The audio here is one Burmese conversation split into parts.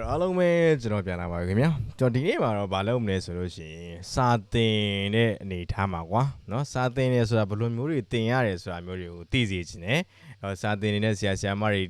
အားလုံးပဲကျွန်တော်ပြန်လာပါပြီခင်ဗျာကျွန်တော်ဒီနေ့မှာတော့မလုပ်မလဲဆိုလို့ရှိရင်စာသင်တဲ့အနေထားမှာကွာเนาะစာသင်နေဆိုတာဘယ်လိုမျိုးတွေသင်ရတယ်ဆိုတာမျိုးတွေကိုသိစေချင်တယ်စာသင်နေတဲ့ဆရာမတွေ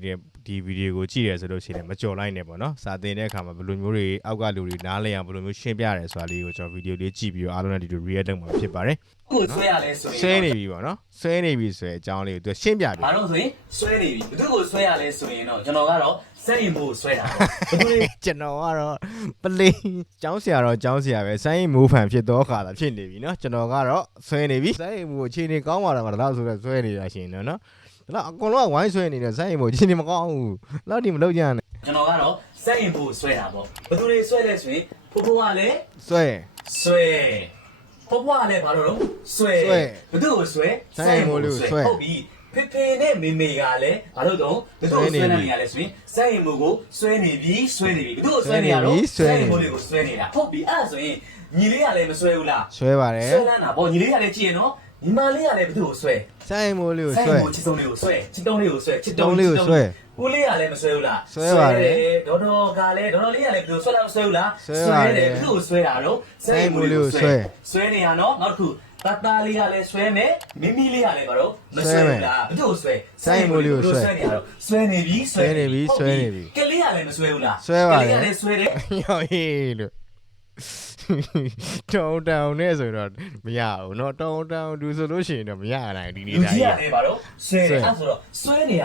ဒီဗီဒီယိုကိုကြည့်ရဆိုလို့ရှိရင်မကြော်လိုက်နဲ့ပေါ့เนาะစာသင်တဲ့အခါမှာဘယ်လိုမျိုးတွေအောက်ကလူတွေနားလည်အောင်ဘယ်လိုမျိုးရှင်းပြရတယ်ဆိုတာလေးကိုကျွန်တော်ဗီဒီယိုလေးကြည့်ပြီးတော့အားလုံးနဲ့ဒီလို react လုပ်မှာဖြစ်ပါတယ်ကိုဆွဲရလဲဆိုရင်ဆွဲနေပြီပေါ့နော်ဆွဲနေပြီဆိုရင်အကြောင်းလေးကိုသူရှင်းပြပြီဘာလို့ဆိုရင်ဆွဲနေပြီဘယ်သူကိုဆွဲရလဲဆိုရင်တော့ကျွန်တော်ကတော့စက်ရင်မို့ဆွဲတာပေါ့ဘယ်သူတွေကျွန်တော်ကတော့ပလင်းကျောင်းဆရာတော့ကျောင်းဆရာပဲဆိုင်းမိုးဖန်ဖြစ်တော့ခါတာဖြစ်နေပြီเนาะကျွန်တော်ကတော့ဆွဲနေပြီဆိုင်းမိုးအခြေအနေကောင်းပါတော့ဒါဆိုတော့ဆွဲနေတာရှင်เนาะဒါအကုန်လုံးကဝိုင်းဆွဲနေတယ်ဆိုင်းမိုးအခြေအနေမကောင်းဘူးလောက်ဒီမလုပ်ကြနဲ့ကျွန်တော်ကတော့စက်ရင်မို့ဆွဲတာပေါ့ဘယ်သူတွေဆွဲလဲဆိုရင်ဖိုးဖိုးကလည်းဆွဲဖိုးဖိုးကလည်းဘာလို့လဲဆွဲဘယ်သူကိုဆွဲဆိုင်းမိုးလို့ဆွဲဟုတ်ပြီဖေနဲ့မေမေကလည်းဘာလို့တော့ဘယ်သူကိုဆွဲနေရလဲဆိုရင်စက်ရင်မို့ကိုဆွဲနေပြီဘယ်သူကိုဆွဲနေရတော့စက်ရင်မို့လေးကိုဆွဲနေတာဟုတ်ပြီအဲ့ဒါဆိုရင်ညီလေးကလည်းမဆွဲဘူးလားဆွဲပါတယ်ဆွဲလန်းတာပေါ့ညီလေးကလည်းကြည့်ရနော်ညီမလေးကလည်းဘယ်သူကိုဆွဲဆိုင်းမိုးလေးကိုဆွဲချစ်စုံလေးကိုဆွဲချစ်တုံးလေးကိုဆွဲချစ်တုံးလေးကိုဆွဲဦးလေးကလည်းမဆွဲဘူးလားဆွဲပါတယ်ဒေါ်ကလည်းဒေါ်လေးကလည်းဘယ်သူဆွဲလားမဆွဲဘူးလားဆွဲတယ်ဘယ်သူကိုဆွဲတာတော့ဆိုင်းမိုးလေးကိုဆွဲနေရနော်နောက်တစ်ခုတာလေးကလည်းဆွဲမယ်မိမိလေးကလည်းဘာလို့မဆွဲဘူးလားဘယ်သူကိုဆွဲဆိုင်းမိုးလေးကိုဆွဲနေရတော့ဆွဲနေပြီကလေးကလည်းမဆွဲဘူးလားဆွဲပါတယ်ကလေးကလည်းဆွဲတယ်ရောဟေးလို့တောင်းနဲ့ဆိုတော့မရဘူးเนาะတောင်းသူဆိုလို့ရှိရင်တော့မရနိုင်ဒီနေ့တိုင်းကြီးရတယ်ဘာလို့ဆွဲတယ်အဲ့ဆိုတော့ဆွဲနေ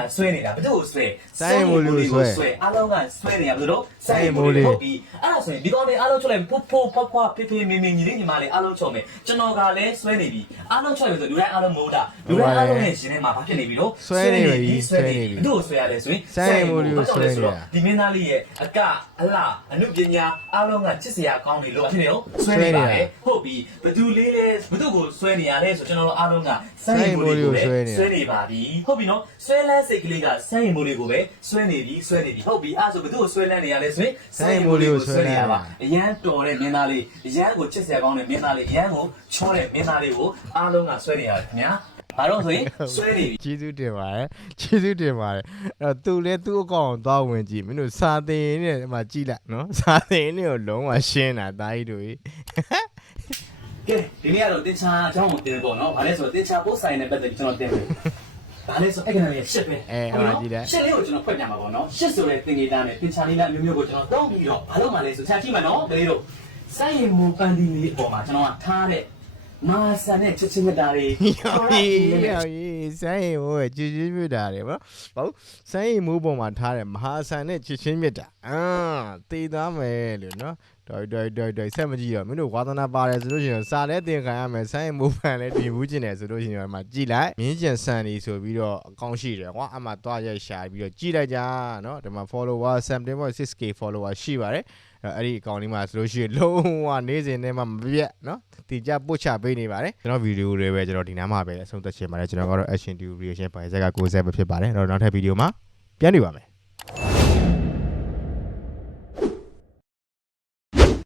တာဘယ်သူကိုဆွဲဆိုင်းမိုးလေးကိုဆွဲအားလုံးကဆွဲနေရဘယ်လိုဆိုင်းမိုးလေးဟုတ်ပြီအဲ့ဒါဆိုရင်ဒီကောင်လေးအားလုံးချုပ်လိုက်ဖိုးဖွားဖေမေညီလေးညီမလေးအားလုံးချုပ်မယ်ကျွန်တော်ကလည်းဆွဲနေပြီအားလုံးချုပ်ပြီဆိုလူတိုင်းအားလုံးမိုးတာလူတိုင်းအားလုံးနဲ့ရှင်ထဲမှာဘာဖြစ်နေပြီလို့ဆွဲနေပြီဘယ်သူကိုဆွဲရလဲဆိုရင်ဆိုင်းမိုးလေးကိုဆွဲနေတာဒီမင်းသားလေးရဲ့အကအလှအနုပညာအားလုံးကချစ်စရာကောင်းနေလို့ဘာဖြစ်နေရောဆွဲနေပါတယ်ဟုတ်ပြီဘသူလေးလဲဘသူကိုဆွဲနေရလဲဆိုကျွန်တော်တို့အားလုံးကဆိုင်းမိုးလေးကိုဆွဲနေပါပြီဟုတ်ပြီနော်ဆွဲလန်းစိတ်ကလေးကဆိုင်းမိုးလေးကိုပဲဆွဲနေပြီဟုတ်ပြီအဲ့ဆိုဘသူကိုဆွဲလန်းနေရလဲဆိုရင်ဆိုင်းမိုးလေးကိုဆွဲနေရပါအရန်တော်တဲ့မင်းသားလေးအရန်ကိုချစ်စရာကောင်းတဲ့မင်းသားလေးအရန်ကိုချောတဲ့မင်းသားလေးကိုအားလုံးကဆွဲနေရတယ်ခင်ဗျာဘာလို့ဆိုရင်ဆွဲနေပြီကျေးဇူးတင်ပါတယ်အဲ့တော့သူလည်းသူ့အကောင့်သွားဝင်ကြည့်မင်းတို့စာသင်နဲ့ဒီမှာကြည့်လိုက်နော်စာသင်နဲ့ကိုလုံးဝရှင်းတာတာကြီးတို့ကဲဒီနေ့ကတော့တင်ချာအကြောင်းကိုတင်ပေါ့နော်ဘာလဲဆိုတော့တင်ချာပို့ဆိုင်နဲ့ပတ်သက်ပြီးကျွန်တော်တင်မယ်ဘာလဲဆိုအဲ့ကနရဲ့ရှစ်ပဲဟုတ်ပါကြည့်တယ်ရှစ်လေးကိုကျွန်တော်ဖွင့်ပြမှာပေါ့နော်ရှစ်ဆိုတဲ့သင်္ကေတနဲ့တင်ချာလေးလားမျိုးမျိုးကိုကျွန်တော်တောင်းပြီးတော့ဘာလို့မှလဲဆိုချာကြည့်မှာနော်ကလေးတို့စိုက်ရင်မူပန်းဒီလေးအပေါ်မှာကျွန်တော်ကထားတဲ့မာဆန်နဲ့ချစ်ချင်းမြတ်တာတွေဆိုင်းမိုးရဲ့ချစ်ချင်းမြတ်တာတွေပေါ့ဘာလို့ဆိုင်းမိုးပေါ်မှာထားတဲ့မဟာဆန်နဲ့ချစ်ချင်းမြတ်တာတေးသားမယ်လို့နော်တော်ဆက်မကြည့်တော့မင်းတို့ဝါသနာပါတယ်ဆိုလို့ရှိရင်စာလဲသင်ခံရမယ်ဆိုင်းမိုးဖန်လဲတင်ဘူးကျင်တယ်ဆိုလို့ရှိရင်မှကြည့်လိုက်မြင်းကျန်ဆန်နေဆိုပြီးတော့အကောင့်ရှိတယ်ကွာအမှသွားရိုက်ရှာပြီးတော့ကြည့်လိုက်ကြနော်ဒီမှာ follower 17.6k follower ရှိပါတယ်အဲ့ဒီအကောင့်လေးမှာဆိုလို့ရှိရင်လုံးဝနေ့စဉ်နဲ့မှမပြတ်နော်တင်ကြပို့ချပေးနေပါတယ်ကျွန်တော်ဗီဒီယိုတွေပဲကျွန်တော်ဒီနားမှာပဲအဆုံးသတ်ချင်ပါတယ်ကျွန်တော်ကတော့ action to reaction ပိုင်းဇက်က60ပဲဖြစ်ပါတယ်အဲ့တော့နောက်ထပ်ဗီဒီယိုမှာပြန်တွေ့ပါမယ်